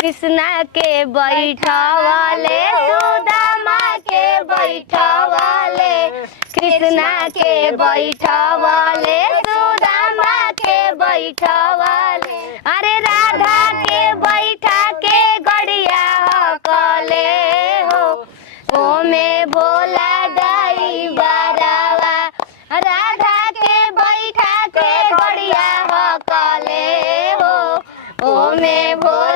कृष्णा के बैठवले सुदामा के बैठवले कृष्णा के बैठवले सुदामा के बैठवले अरे राधा के बैठा के गड़िया हकले हो ओमे भोला ड्राइवरवा राधा के बैठा के गड़िया हकले हो ओमे भोला